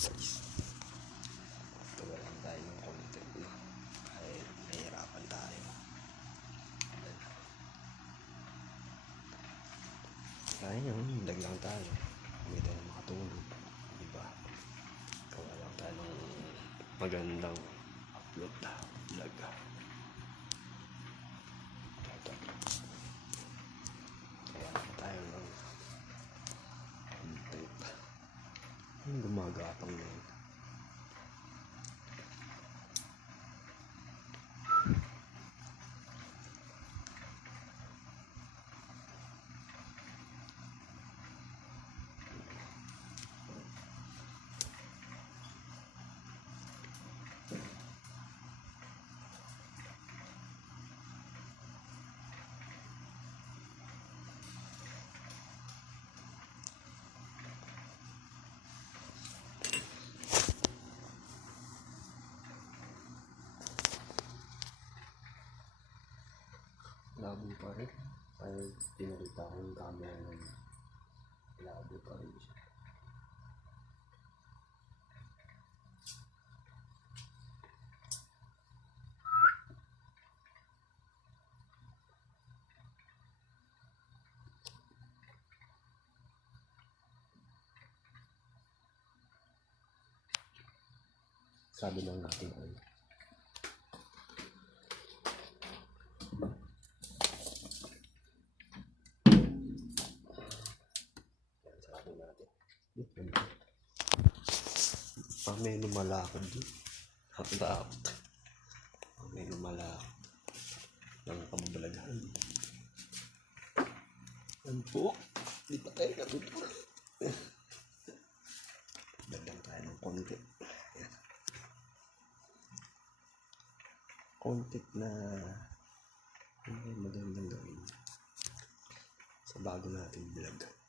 guys. Tawalan tayo ng content na kahit nahihirapan tayo. Kaya yun, lag lang tayo. Hindi tayo makatulog, diba? Gawa lang tayo ng magandang upload na vlog. Kaya lang tayo ng content. Yung gumagapang na yun. Labo pa rin. Ay, pinalita ko yung camera ng labo pa rin siya. Sabi lang natin ay pag may lumalakad doon, takot. Pag may lumalakad ng kababalaghan. Yan po, di pa tayo natutulog. Dagdag tayo ng konti. Konti na magandang gawin sa bago nating vlog.